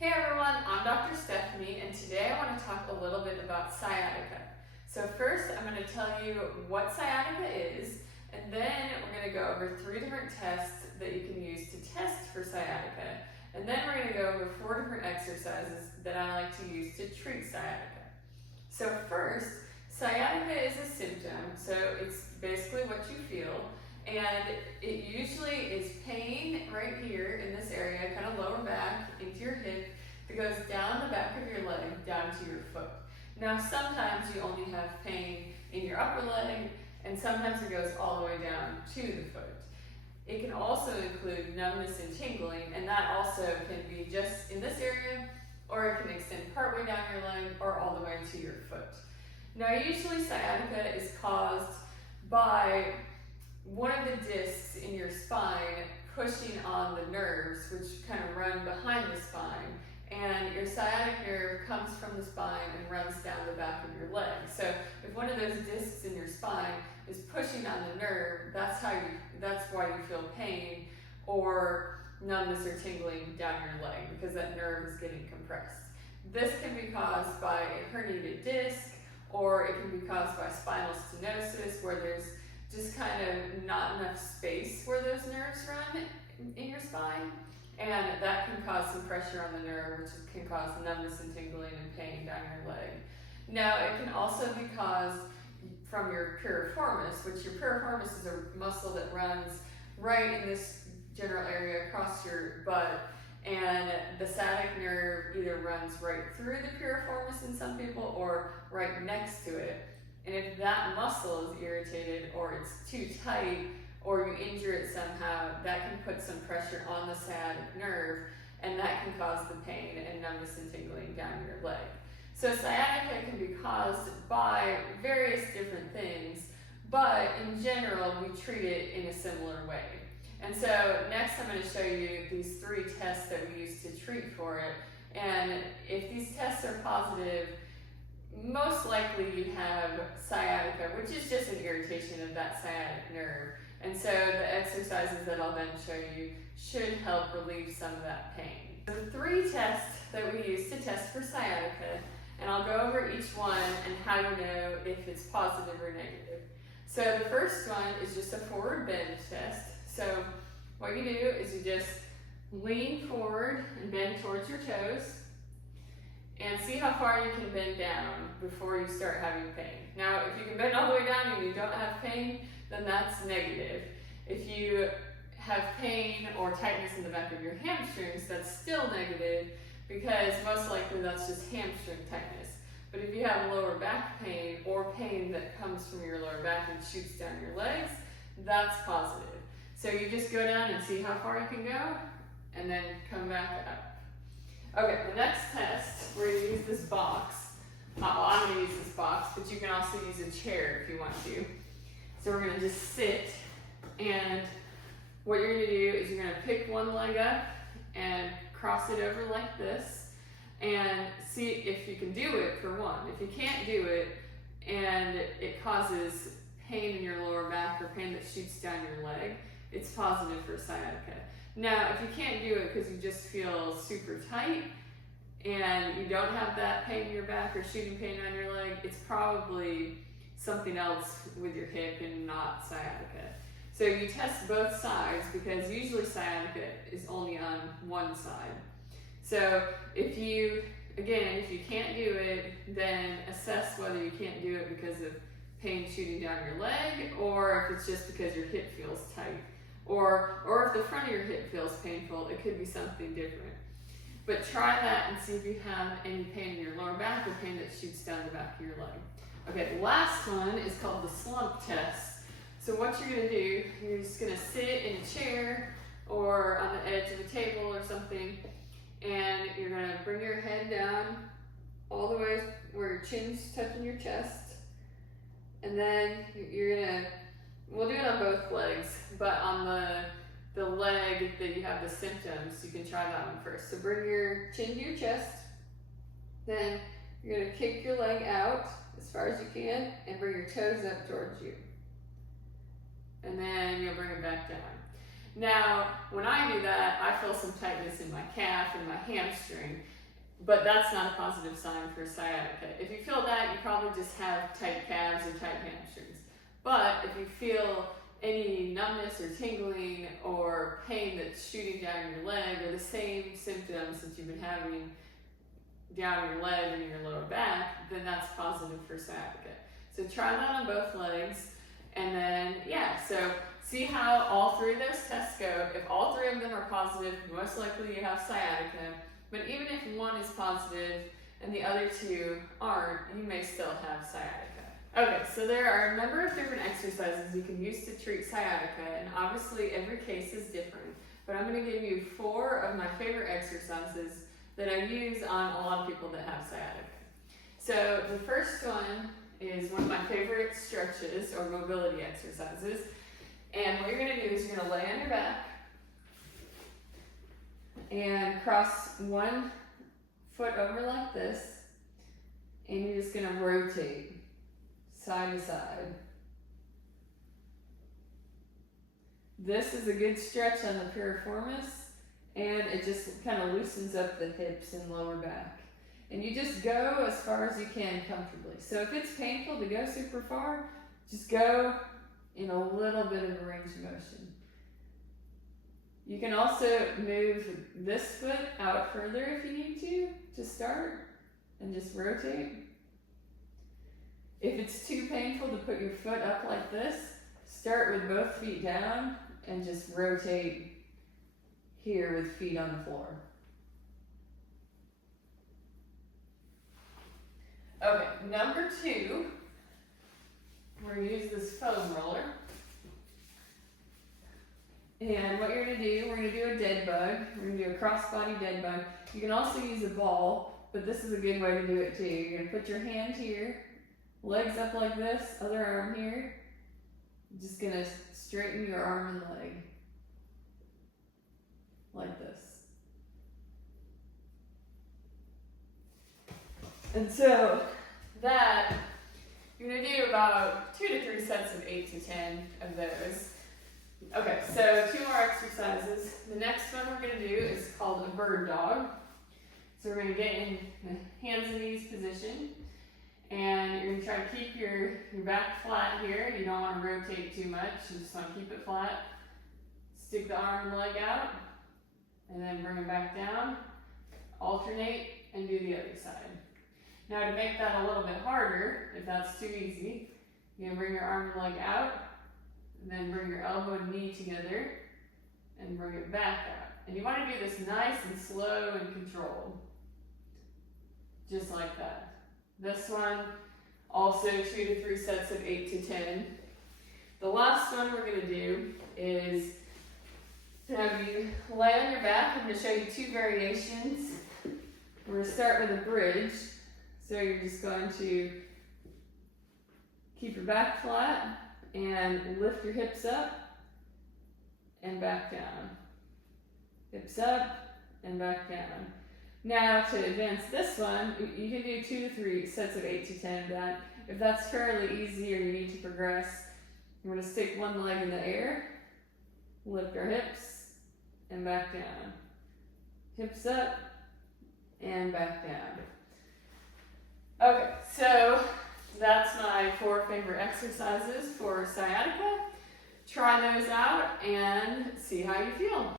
Hey everyone, I'm Dr. Stephanie, and today I want to talk a little bit about sciatica. So first I'm going to tell you what sciatica is, and then we're going to go over 3 different tests that you can use to test for sciatica, and then we're going to go over 4 different exercises that I like to use to treat sciatica. So first, sciatica is a symptom, so it's basically what you feel, and it usually is pain right here in this area, kind of lower back into your hip, that goes down the back of your leg down to your foot. Now sometimes you only have pain in your upper leg, and sometimes it goes all the way down to the foot. It can also include numbness and tingling, and that also can be just in this area, or it can extend partway down your leg or all the way to your foot. Now usually sciatica is caused by one of the discs in your spine pushing on the nerves, which kind of run behind the spine, and your sciatic nerve comes from the spine and runs down the back of your leg. So if one of those discs in your spine is pushing on the nerve, that's why you feel pain or numbness or tingling down your leg, because that nerve is getting compressed. This can be caused by a herniated disc, or it can be caused by spinal stenosis, where there's just kind of not enough space where those nerves run in your spine, and that can cause some pressure on the nerve, which can cause numbness and tingling and pain down your leg. Now it can also be caused from your piriformis, which your piriformis is a muscle that runs right in this general area across your butt, and the sciatic nerve either runs right through the piriformis in some people or right next to it. And if that muscle is irritated, or it's too tight, or you injure it somehow, that can put some pressure on the sciatic nerve, and that can cause the pain and numbness and tingling down your leg. So sciatica can be caused by various different things, but in general, we treat it in a similar way. And so next I'm going to show you these 3 tests that we use to treat for it. And if these tests are positive, most likely you have sciatica, which is just an irritation of that sciatic nerve. And so the exercises that I'll then show you should help relieve some of that pain. The 3 tests that we use to test for sciatica, and I'll go over each one and how you know if it's positive or negative. So the first one is just a forward bend test. So what you do is you just lean forward and bend towards your toes, and see how far you can bend down before you start having pain. Now, if you can bend all the way down and you don't have pain, then that's negative. If you have pain or tightness in the back of your hamstrings, that's still negative, because most likely that's just hamstring tightness. But if you have lower back pain or pain that comes from your lower back and shoots down your legs, that's positive. So you just go down and see how far you can go, and then come back up. Okay, the next test, we're going to use this box. I'm going to use this box, but you can also use a chair if you want to. So we're going to just sit, and what you're going to do is you're going to pick one leg up and cross it over like this, and see if you can do it for one. If you can't do it, and it causes pain in your lower back or pain that shoots down your leg, it's positive for sciatica. Now, if you can't do it because you just feel super tight and you don't have that pain in your back or shooting pain on your leg, it's probably something else with your hip and not sciatica. So you test both sides, because usually sciatica is only on one side. So if you can't do it, then assess whether you can't do it because of pain shooting down your leg, or if it's just because your hip feels tight. Or if the front of your hip feels painful, it could be something different. But try that and see if you have any pain in your lower back or pain that shoots down the back of your leg. Okay, the last one is called the slump test. So what you're going to do, you're just going to sit in a chair or on the edge of a table or something, and you're going to bring your head down all the way where your chin's touching your chest, and then you're going to, we'll do it on both legs, but on the leg that you have the symptoms, you can try that one first. So bring your chin to your chest, then you're going to kick your leg out as far as you can and bring your toes up towards you. And then you'll bring it back down. Now, when I do that, I feel some tightness in my calf and my hamstring, but that's not a positive sign for sciatica. If you feel that, you probably just have tight calves or tight hamstrings. But if you feel any numbness or tingling or pain that's shooting down your leg, or the same symptoms that you've been having down your leg and your lower back, then that's positive for sciatica. So try that on both legs, and then so see how all three of those tests go. If all three of them are positive, most likely you have sciatica. But even if one is positive and the other two aren't, you may still have sciatica. Okay, so there are a number of different exercises you can use to treat sciatica, and obviously every case is different. But I'm going to give you 4 of my favorite exercises that I use on a lot of people that have sciatica. So the first one is one of my favorite stretches or mobility exercises. And what you're going to do is you're going to lay on your back and cross one foot over like this, and you're just going to rotate side to side. This is a good stretch on the piriformis, and it just kind of loosens up the hips and lower back. And you just go as far as you can comfortably. So if it's painful to go super far, just go in a little bit of a range of motion. You can also move this foot out further if you need to start, and just rotate. If it's too painful to put your foot up like this, start with both feet down and just rotate here with feet on the floor. Okay, number 2, we're going to use this foam roller. And what you're going to do, we're going to do a dead bug. We're going to do a cross-body dead bug. You can also use a ball, but this is a good way to do it too. You're going to put your hand here, legs up like this, other arm here. You're just going to straighten your arm and leg like this. And so that, you're going to do about 2 to 3 sets of 8 to 10 of those. Okay, so 2 more exercises. The next one we're going to do is called a bird dog. So we're going to get in the hands and knees position, and you're going to try to keep your back flat here. You don't want to rotate too much, you just want to keep it flat. Stick the arm and leg out, and then bring it back down. Alternate and do the other side. Now to make that a little bit harder, if that's too easy, you're going to bring your arm and leg out, and then bring your elbow and knee together, and bring it back out. And you want to do this nice and slow and controlled. Just like that. This one, also 2 to 3 sets of 8 to 10. The last one we're going to do is to have you lay on your back. I'm going to show you 2 variations. We're going to start with a bridge. So you're just going to keep your back flat and lift your hips up and back down. Hips up and back down. Now to advance this one, you can do 2 to 3 sets of 8 to 10 of that. If that's fairly easy or you need to progress, we're going to stick one leg in the air, lift our hips, and back down. Hips up and back down. Okay, so that's my 4 favorite exercises for sciatica. Try those out and see how you feel.